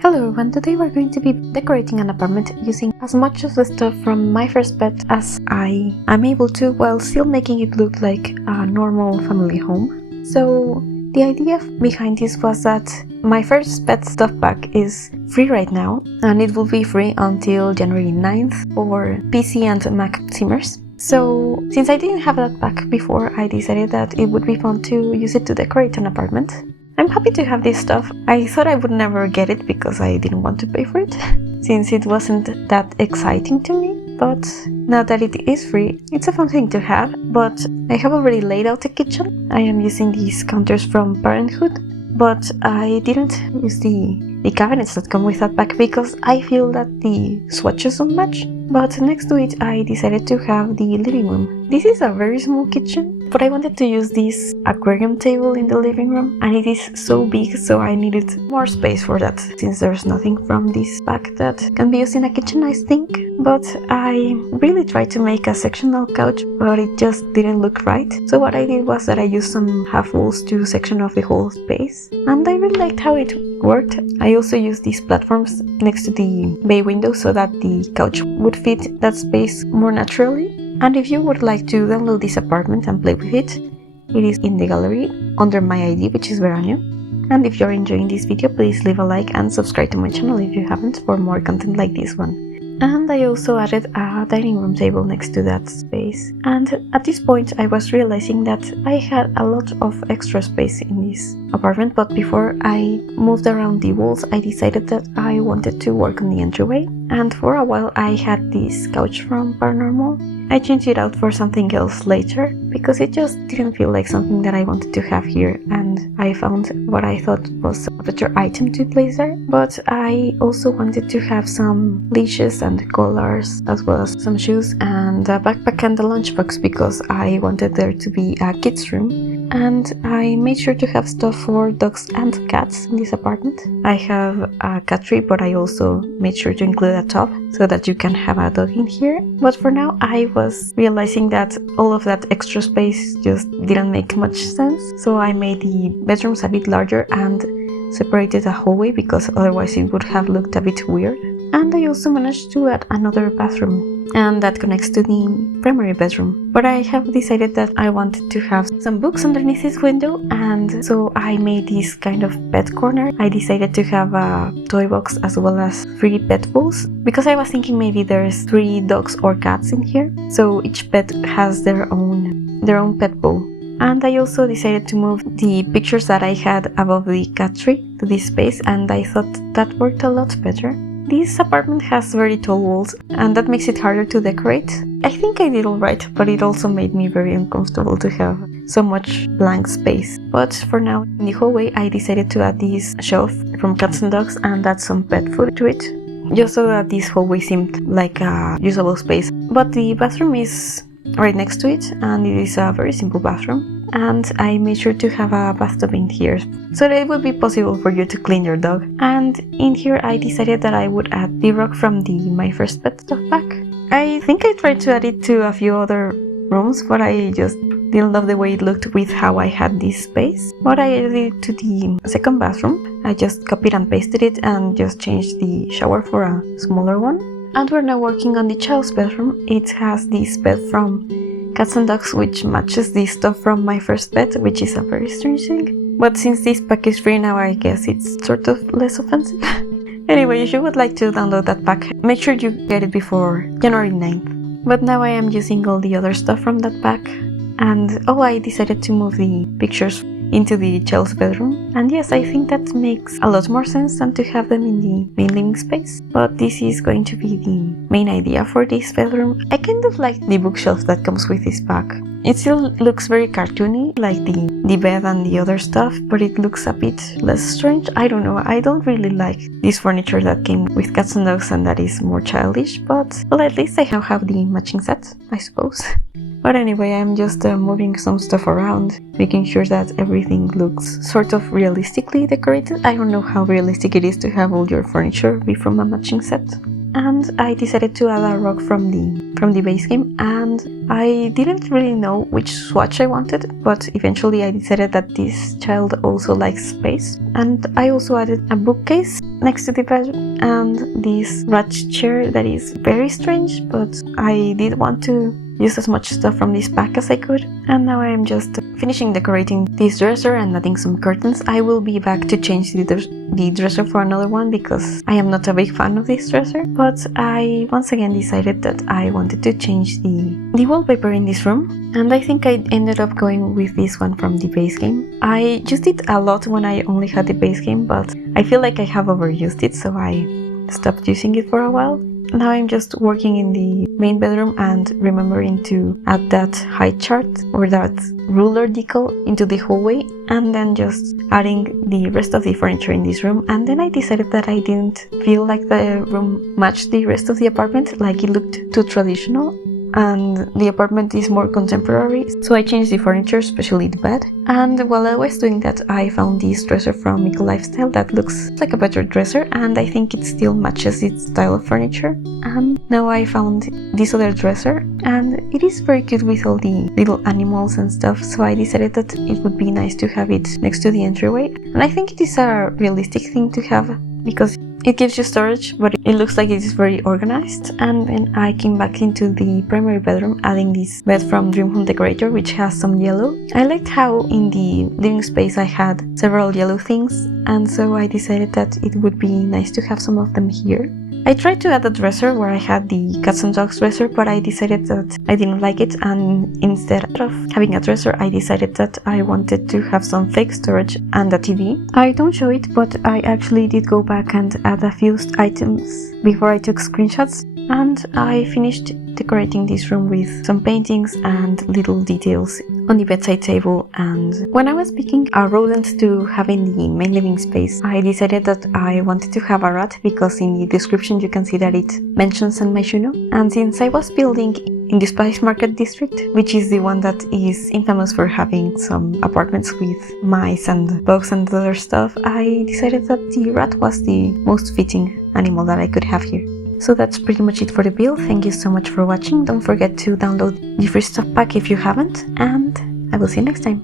Hello everyone, today we're going to be decorating an apartment using as much of the stuff from my first bed as I am able to, while still making it look like a normal family home. So the idea behind this was that my first bed stuff pack is free right now, and it will be free until January 9th for PC and Mac Simmers. So since I didn't have that pack before, I decided that it would be fun to use it to decorate an apartment. I'm happy to have this stuff. I thought I would never get it because I didn't want to pay for it, since it wasn't that exciting to me. But now that it is free, it's a fun thing to have. But I have already laid out the kitchen. I am using these counters from Parenthood, but I didn't use the cabinets that come with that pack because I feel that the swatches don't match. But next to it, I decided to have the living room. This is a very small kitchen, but I wanted to use this aquarium table in the living room, and it is so big, so I needed more space for that, since there's nothing from this pack that can be used in a kitchen, I think. But I really tried to make a sectional couch, but it just didn't look right. So what I did was that I used some half walls to section off the whole space, and I really liked how it worked. I also used these platforms next to the bay window so that the couch would fit that space more naturally. And if you would like to download this apartment and play with it, it is in the gallery under my ID, which is Verano. And if you're enjoying this video, please leave a like and subscribe to my channel if you haven't for more content like this one. And I also added a dining room table next to that space. And at this point I was realizing that I had a lot of extra space in this apartment, but before I moved around the walls, I decided that I wanted to work on the entryway. And for a while I had this couch from Paranormal. I changed it out for something else later because it just didn't feel like something that I wanted to have here, and I found what I thought was a better item to place there. But I also wanted to have some leashes and collars, as well as some shoes and a backpack and a lunchbox because I wanted there to be a kids room. And I made sure to have stuff for dogs and cats in this apartment. I have a cat tree, but I also made sure to include a tub so that you can have a dog in here. But for now I was realizing that all of that extra space just didn't make much sense, so I made the bedrooms a bit larger and separated a hallway because otherwise it would have looked a bit weird. And I also managed to add another bathroom, and that connects to the primary bedroom. But I have decided that I wanted to have some books underneath this window, and so I made this kind of pet corner. I decided to have a toy box as well as 3 pet bowls because I was thinking maybe there's 3 dogs or cats in here, so each pet has their own pet bowl. And I also decided to move the pictures that I had above the cat tree to this space, and I thought that worked a lot better. This apartment has very tall walls, and that makes it harder to decorate. I think I did alright, but it also made me very uncomfortable to have so much blank space. But for now, in the hallway, I decided to add this shelf from cats and dogs and add some pet food to it, just so that this hallway seemed like a usable space. But the bathroom is right next to it, and it is a very simple bathroom. And I made sure to have a bathtub in here so that it would be possible for you to clean your dog. And in here I decided that I would add the rug from the My First Pet stuff pack. I think I tried to add it to a few other rooms, but I just didn't love the way it looked with how I had this space. But I added it to the second bathroom. I just copied and pasted it and just changed the shower for a smaller one. And we're now working on the child's bedroom. It has this bed from Cats and Dogs, which matches the stuff from My First Pet, which is a very strange thing. But since this pack is free now, I guess it's sort of less offensive. Anyway, if you would like to download that pack, make sure you get it before January 9th. But now I am using all the other stuff from that pack. And I decided to move the pictures into the child's bedroom. And yes, I think that makes a lot more sense than to have them in the main living space. But this is going to be the main idea for this bedroom. I kind of like the bookshelf that comes with this pack. It still looks very cartoony, like the bed and the other stuff, but it looks a bit less strange. I don't know, I don't really like this furniture that came with Cats and Dogs and that is more childish, but well, at least I now have the matching set, I suppose. But anyway, I'm just moving some stuff around, making sure that everything looks sort of realistically decorated. I don't know how realistic it is to have all your furniture be from a matching set. and I decided to add a rock from the base game, and I didn't really know which swatch I wanted, but eventually I decided that this child also likes space. And I also added a bookcase next to the bed and this rat chair that is very strange, but I did want to use as much stuff from this pack as I could. And now I am just finishing decorating this dresser and adding some curtains. I will be back to change the dresser for another one because I am not a big fan of this dresser, but I once again decided that I wanted to change the wallpaper in this room, and I think I ended up going with this one from the base game. I used it a lot when I only had the base game, but I feel like I have overused it, so I stopped using it for a while. Now I'm just working in the main bedroom and remembering to add that height chart or that ruler decal into the hallway, and then just adding the rest of the furniture in this room. And then I decided that I didn't feel like the room matched the rest of the apartment, like it looked too traditional, and the apartment is more contemporary, so I changed the furniture, especially the bed. And while I was doing that, I found this dresser from Eco Lifestyle that looks like a better dresser, and I think it still matches its style of furniture. And now I found this other dresser, and it is very cute with all the little animals and stuff, so I decided that it would be nice to have it next to the entryway. And I think it is a realistic thing to have because it gives you storage, but it looks like it is very organized. And then I came back into the primary bedroom, adding this bed from Dream Home Decorator, which has some yellow. I liked how in the living space I had several yellow things, and so I decided that it would be nice to have some of them here. I tried to add a dresser where I had the cats and dogs dresser, but I decided that I didn't like it, and instead of having a dresser, I decided that I wanted to have some fake storage and a TV. I don't show it, but I actually did go back and add a few items before I took screenshots, and I finished decorating this room with some paintings and little details on the bedside table. And when I was picking a rodent to have in the main living space, I decided that I wanted to have a rat because in the description you can see that it mentions an Myshuno. And since I was building in the Spice Market district, which is the one that is infamous for having some apartments with mice and bugs and other stuff, I decided that the rat was the most fitting animal that I could have here. So that's pretty much it for the build. Thank you so much for watching. Don't forget to download the free stuff pack if you haven't, and I will see you next time.